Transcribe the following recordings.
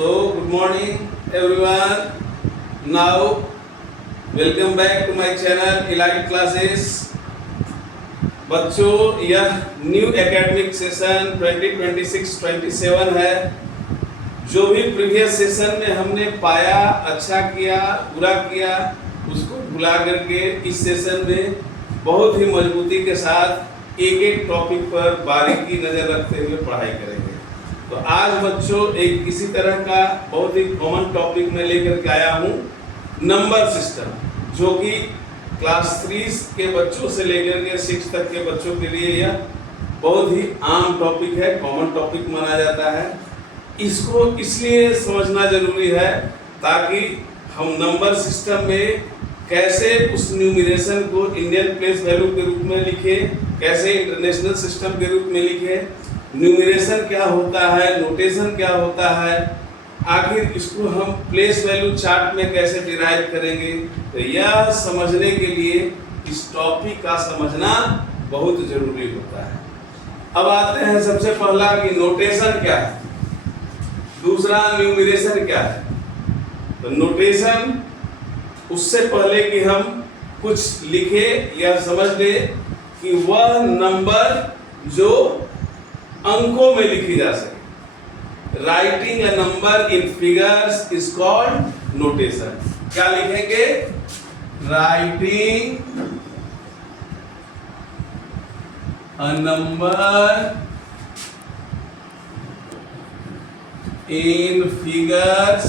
So, good morning everyone. Now, welcome back to my channel Elite Classes. बच्चों, यह new academic session 2026-27 है। जो भी प्रीवियस सेशन में हमने पाया, अच्छा किया, बुरा किया, उसको भुला करके इस सेशन में बहुत ही मजबूती के साथ एक एक टॉपिक पर बारीकी नज़र रखते हुए पढ़ाई करेंगे। तो आज बच्चों एक इसी तरह का बहुत ही कॉमन टॉपिक में लेकर के आया हूँ, नंबर सिस्टम, जो कि क्लास 3 के बच्चों से लेकर के 6 तक के बच्चों के लिए यह बहुत ही आम टॉपिक है, कॉमन टॉपिक माना जाता है। इसको इसलिए समझना जरूरी है ताकि हम नंबर सिस्टम में कैसे उस न्यूमरेशन को इंडियन प्लेस वैल्यू के रूप में लिखें, कैसे इंटरनेशनल सिस्टम के रूप में लिखें, न्यूमरेशन क्या होता है, नोटेशन क्या होता है, आखिर इसको हम प्लेस वैल्यू चार्ट में कैसे डिराइव करेंगे। तो यह समझने के लिए इस टॉपिक का समझना बहुत जरूरी होता है। अब आते हैं सबसे पहला कि नोटेशन क्या है, दूसरा न्यूमरेशन क्या है। तो नोटेशन, उससे पहले कि हम कुछ लिखे या समझ ले कि वह नंबर जो अंकों में लिखी जा सके। Writing a number in figures is called notation. क्या लिखेंगे? Writing a number in figures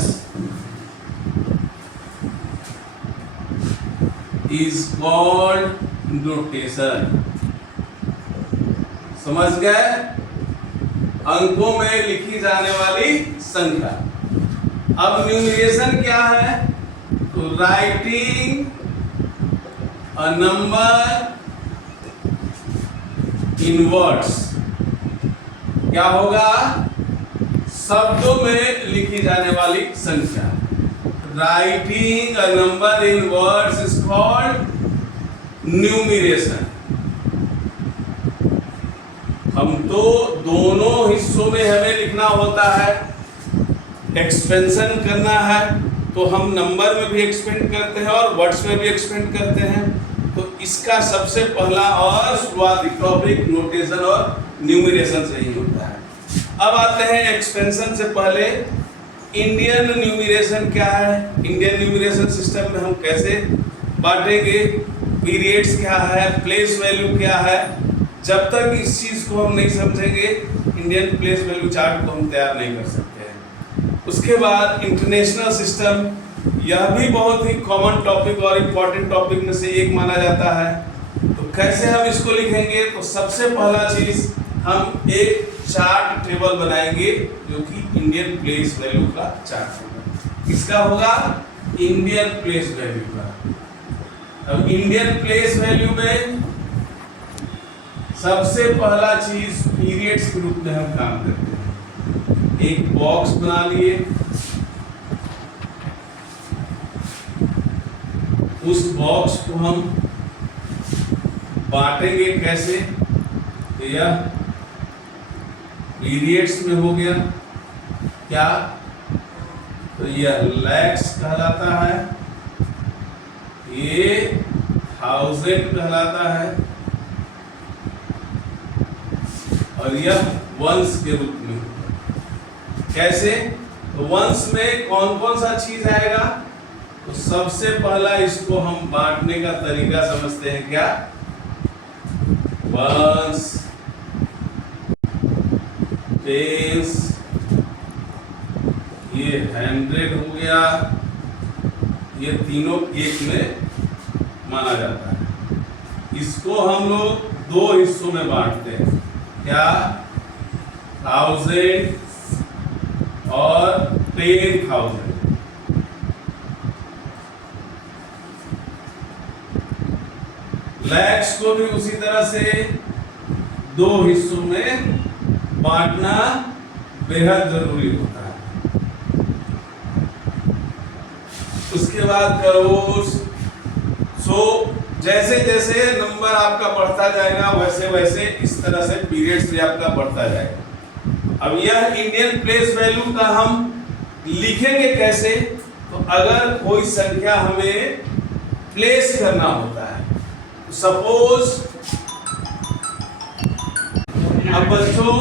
is called notation. समझ गए? अंकों में लिखी जाने वाली संख्या। अब न्यूमरेशन क्या है? तो writing a number in words. क्या होगा? शब्दों में लिखी जाने वाली संख्या। Writing a number in words is called numeration. हम तो दोनों हिस्सों में हमें लिखना होता है। एक्सपेंशन करना है तो हम नंबर में भी एक्सपेंड करते हैं और वर्ड्स में भी एक्सपेंड करते हैं। तो इसका सबसे पहला और शुरुआती टॉपिक नोटेशन और न्यूमरेशन से ही होता है। अब आते हैं एक्सपेंशन से पहले इंडियन न्यूमरेशन क्या है, इंडियन न्यूमरेशन सिस्टम में हम कैसे बांटेंगे, पीरियड्स क्या है, प्लेस वैल्यू क्या है। जब तक इस चीज़ को हम नहीं समझेंगे इंडियन प्लेस वैल्यू चार्ट को हम तैयार नहीं कर सकते हैं। उसके बाद इंटरनेशनल सिस्टम, यह भी बहुत ही कॉमन टॉपिक और इम्पॉर्टेंट टॉपिक में से एक माना जाता है। तो कैसे हम इसको लिखेंगे? तो सबसे पहला चीज़ हम एक चार्ट टेबल बनाएंगे जो कि इंडियन प्लेस वैल्यू का चार्ट होगा। किसका होगा? इंडियन प्लेस वैल्यू का। अब इंडियन प्लेस वैल्यू में सबसे पहला चीज पीरियड्स के रूप में हम काम करते हैं। एक बॉक्स बना लिए, उस बॉक्स को हम बांटेंगे कैसे? तो यह पीरियड्स में हो गया। क्या? तो यह लैक्स कहलाता है, ये 1000 कहलाता है और यह वंश के रूप में होगा। कैसे? तो वंश में कौन कौन सा चीज आएगा? तो सबसे पहला इसको हम बांटने का तरीका समझते हैं। क्या? वंश, टेंस, ये 100 हो गया, ये तीनों एक में माना जाता है। इसको हम लोग दो हिस्सों में बांटते हैं। क्या? 1000 और 10,000। लैक्स को भी उसी तरह से दो हिस्सों में बांटना बेहद जरूरी होता है। उसके बाद करोड़। जैसे जैसे नंबर आपका बढ़ता जाएगा वैसे वैसे इस तरह से पीरियड्स भी आपका बढ़ता जाएगा। अब यह इंडियन प्लेस वैल्यू का हम लिखेंगे कैसे? तो अगर कोई संख्या हमें प्लेस करना होता है, सपोज अब बच्चों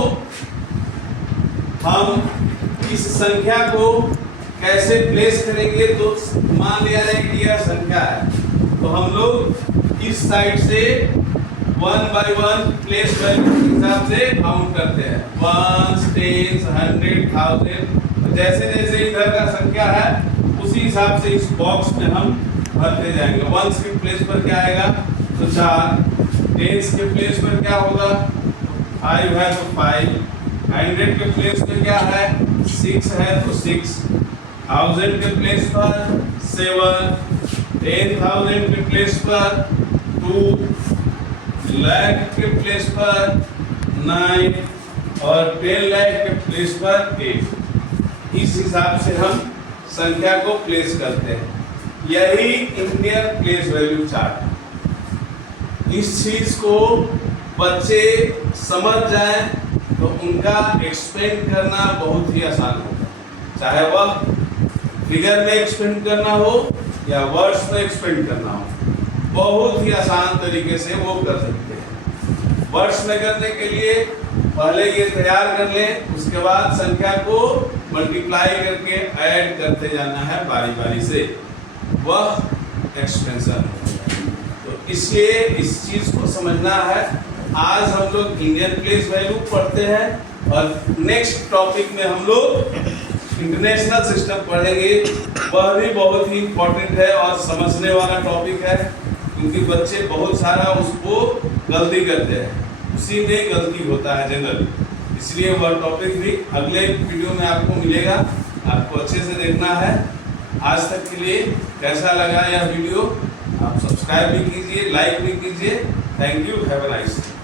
हम इस संख्या को कैसे प्लेस करेंगे? तो मान लिया जाए कि यह संख्या है, तो हम लोग इस साइड से 1 by 1 प्लेस वैल्यू के हिसाब से काउंट करते हैं, 1 10 100 1000। जैसे जैसे इधर का संख्या है उसी हिसाब से इस बॉक्स में हम भरते जाएंगे। 1s के प्लेस पर क्या आएगा? तो 4। 10s के प्लेस पर क्या होगा? 5 है तो 5। 100 के प्लेस पे क्या है? 6 है तो 6। 1000 के प्लेस पर 7। 10,000 के प्लेस पर 2। लाख के प्लेस पर 9 और 10 लाख के प्लेस पर 8। इस हिसाब से हम संख्या को प्लेस करते हैं। यही इंडियन प्लेस वैल्यू चार्ट है। इस चीज को बच्चे समझ जाएं तो उनका एक्सपेंड करना बहुत ही आसान होगा, चाहे वह फिगर में एक्सपेंड करना हो या वर्ड्स में एक्सपेंड करना हो, बहुत ही आसान तरीके से वो कर सकते हैं। वर्ड्स में करने के लिए पहले ये तैयार कर लें, उसके बाद संख्या को मल्टीप्लाई करके ऐड करते जाना है बारी बारी से, वह एक्सपेंशन है। तो इसलिए इस चीज को समझना है। आज हम लोग इंडियन प्लेस वैल्यू पढ़ते हैं और नेक्स्ट टॉपिक में हम लोग इंटरनेशनल सिस्टम पढ़ेंगे। वह भी बहुत ही इंपॉर्टेंट है और समझने वाला टॉपिक है, क्योंकि बच्चे बहुत सारा उसको गलती करते हैं, उसी में गलती होता है जनरल। इसलिए वह टॉपिक भी अगले वीडियो में आपको मिलेगा, आपको अच्छे से देखना है। आज तक के लिए कैसा लगा यह वीडियो? आप सब्सक्राइब भी कीजिए, लाइक भी कीजिए। Thank you, have a nice day.